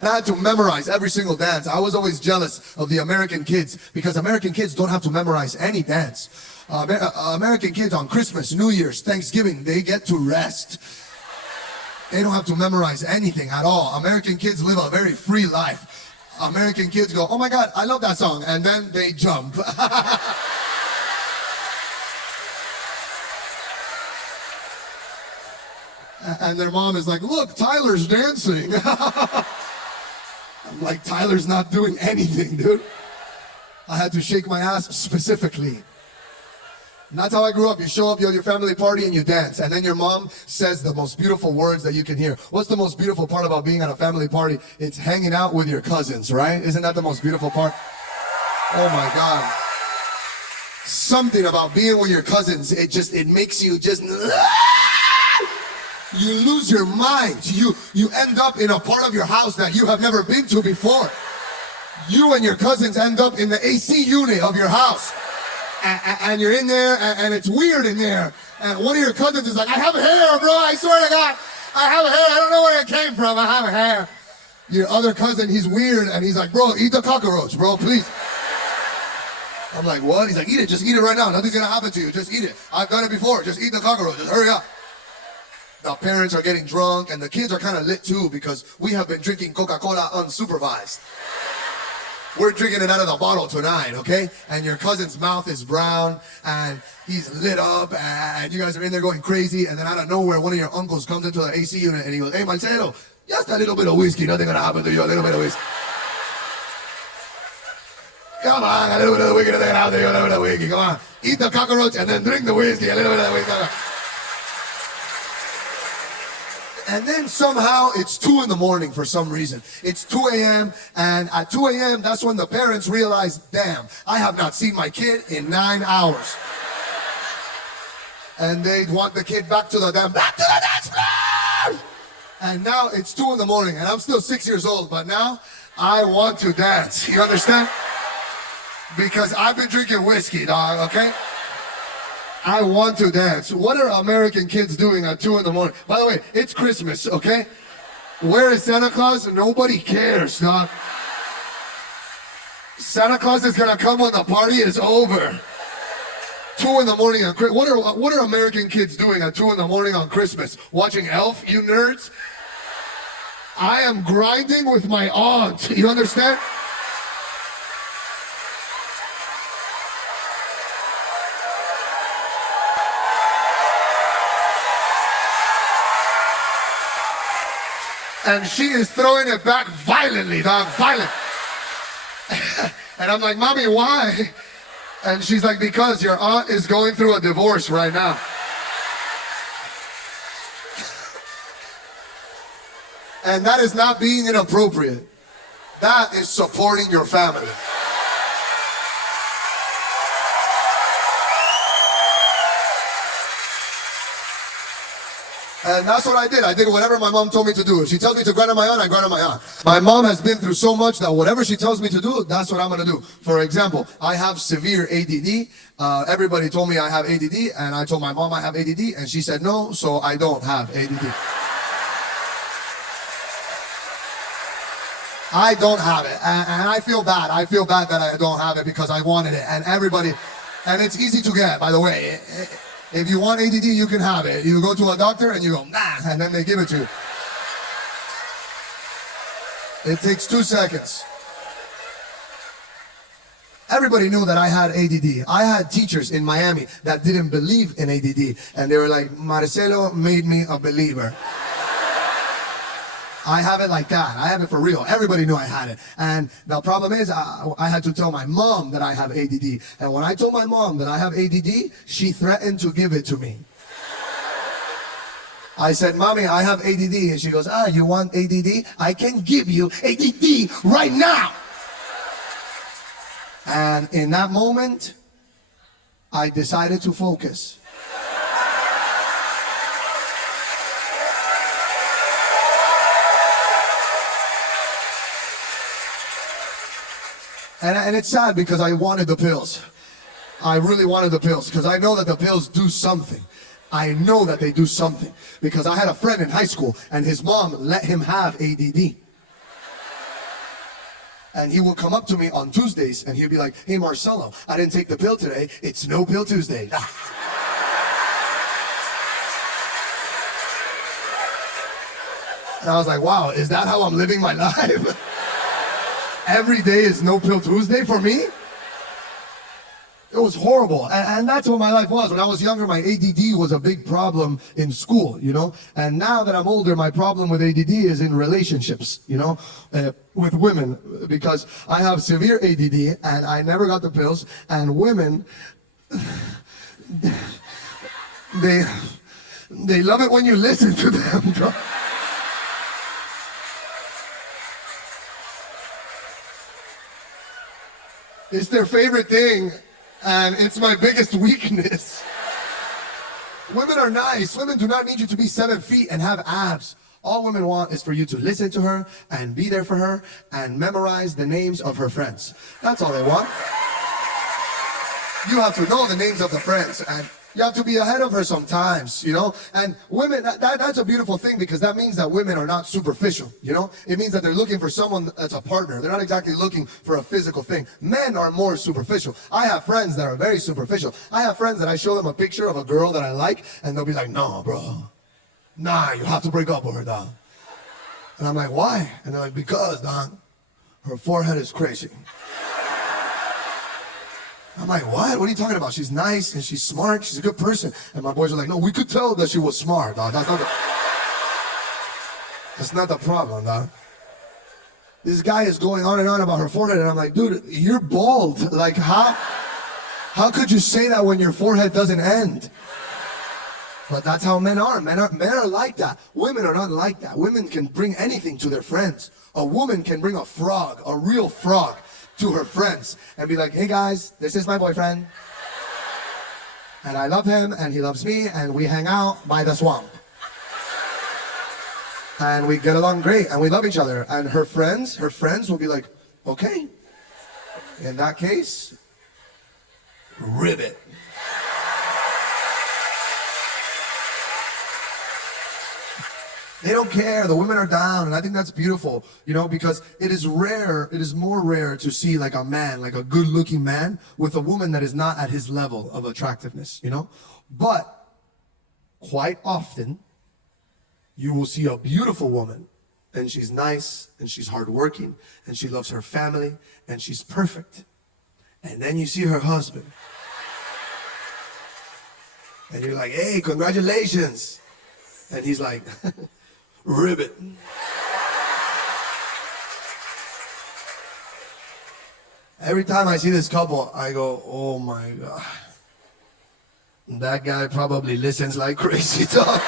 And I had to memorize every single dance. I was always jealous of the American kids because American kids don't have to memorize any dance. American kids on Christmas, New Year's, Thanksgiving, they get to rest. They don't have to memorize anything at all. American kids live a very free life. American kids go, oh my God, I love that song, and then they jump. And their mom is like, look, Tyler's dancing. I'm like, Tyler's not doing anything, dude. I had to shake my ass specifically. And that's how I grew up. You show up, you're at your family party, and you dance. And then your mom says the most beautiful words that you can hear. What's the most beautiful part about being at a family party? It's hanging out with your cousins, right? Isn't that the most beautiful part? Oh my God. Something about being with your cousins, it makes you just... You lose your mind. You end up in a part of your house that you have never been to before. You and your cousins end up in the AC unit of your house. And you're in there, and it's weird in there. And one of your cousins is like, I have hair, bro, I swear to God. I have hair, I don't know where it came from, I have hair. Your other cousin, he's weird, and he's like, bro, eat the cockroach, bro, please. I'm like, what? He's like, eat it, just eat it right now. Nothing's gonna happen to you, just eat it. I've done it before, just eat the cockroach, just hurry up. The parents are getting drunk, and the kids are kind of lit too because we have been drinking Coca-Cola unsupervised. We're drinking it out of the bottle tonight, okay? And your cousin's mouth is brown, and he's lit up, and you guys are in there going crazy, and then out of nowhere, one of your uncles comes into the AC unit, and he goes, hey, Marcello, just a little bit of whiskey, nothing gonna happen to you, a little bit of whiskey. Come on, a little bit of whiskey, nothing gonna happen to you, a little bit of whiskey, come on. Eat the cockroach, and then drink the whiskey, a little bit of whiskey. And then somehow it's 2 in the morning for some reason. It's 2 a.m. and at 2 a.m. that's when the parents realize, damn, I have not seen my kid in 9 hours. And they want the kid back to the dance floor! And now it's 2 in the morning and I'm still 6 years old, but now I want to dance. You understand? Because I've been drinking whiskey, dog, okay? I want to dance. What are American kids doing at 2 in the morning? By the way, it's Christmas, okay? Where is Santa Claus? Nobody cares, dog. Santa Claus is gonna come when the party is over. 2 in the morning on Christmas. What are American kids doing at 2 in the morning on Christmas? Watching Elf, you nerds? I am grinding with my aunt, you understand? And she is throwing it back violently, dog, violent. And I'm like, Mommy, why? And she's like, because your aunt is going through a divorce right now. And that is not being inappropriate. That is supporting your family. And that's what I did. I did whatever my mom told me to do. If she tells me to grind on my aunt, I grind on my aunt. My mom has been through so much that whatever she tells me to do, that's what I'm going to do. For example, I have severe ADD. Everybody told me I have ADD, and I told my mom I have ADD, and she said no, so I don't have ADD. I don't have it, and I feel bad. I feel bad that I don't have it because I wanted it, and everybody, and it's easy to get, by the way. If you want ADD, you can have it. You go to a doctor and you go, nah, and then they give it to you. It takes 2 seconds. Everybody knew that I had ADD. I had teachers in Miami that didn't believe in ADD, and they were like, Marcello made me a believer. I have it like that. I have it for real. Everybody knew I had it. And the problem is I had to tell my mom that I have ADD. And when I told my mom that I have ADD, she threatened to give it to me. I said, Mommy, I have ADD. And she goes, you want ADD? I can give you ADD right now. And in that moment, I decided to focus. And it's sad because I wanted the pills. I really wanted the pills because I know that the pills do something. I know that they do something because I had a friend in high school and his mom let him have ADD. And he will come up to me on Tuesdays and he'll be like, hey Marcello, I didn't take the pill today. It's no pill Tuesday. And I was like, wow, is that how I'm living my life? Every day is no pill Tuesday for me? It was horrible. And that's what my life was. When I was younger, my ADD was a big problem in school, you know? And now that I'm older, my problem with ADD is in relationships, you know, with women, because I have severe ADD and I never got the pills. And women, they love it when you listen to them. It's their favorite thing. And it's my biggest weakness. Women are nice. Women do not need you to be 7 feet and have abs. All women want is for you to listen to her and be there for her and memorize the names of her friends. That's all they want. You have to know the names of the friends, and you have to be ahead of her sometimes, you know? And women, that's a beautiful thing, because that means that women are not superficial, you know? It means that they're looking for someone that's a partner. They're not exactly looking for a physical thing. Men are more superficial. I have friends that are very superficial. I have friends that I show them a picture of a girl that I like, and they'll be like, no, bro. Nah, you have to break up with her, dog. And I'm like, why? And they're like, because, dog, her forehead is crazy. I'm like, what? What are you talking about? She's nice and she's smart. She's a good person. And my boys are like, no, we could tell that she was smart, dog. That's not the problem, dog. This guy is going on and on about her forehead, and I'm like, dude, you're bald. Like, how could you say that when your forehead doesn't end? But that's how men are. Men are like that. Women are not like that. Women can bring anything to their friends. A woman can bring a frog, a real frog, to her friends and be like, hey guys, this is my boyfriend. And I love him and he loves me, and we hang out by the swamp. And we get along great and we love each other. And her friends will be like, okay, in that case, ribbit. They don't care. The women are down, and I think that's beautiful, you know, because it is rare, it is more rare to see like a man, like a good-looking man with a woman that is not at his level of attractiveness, you know. But quite often, you will see a beautiful woman, and she's nice, and she's hardworking, and she loves her family, and she's perfect. And then you see her husband, and you're like, hey, congratulations. And he's like, ribbit. Every time I see this couple, I go, oh my God. That guy probably listens like crazy, dog.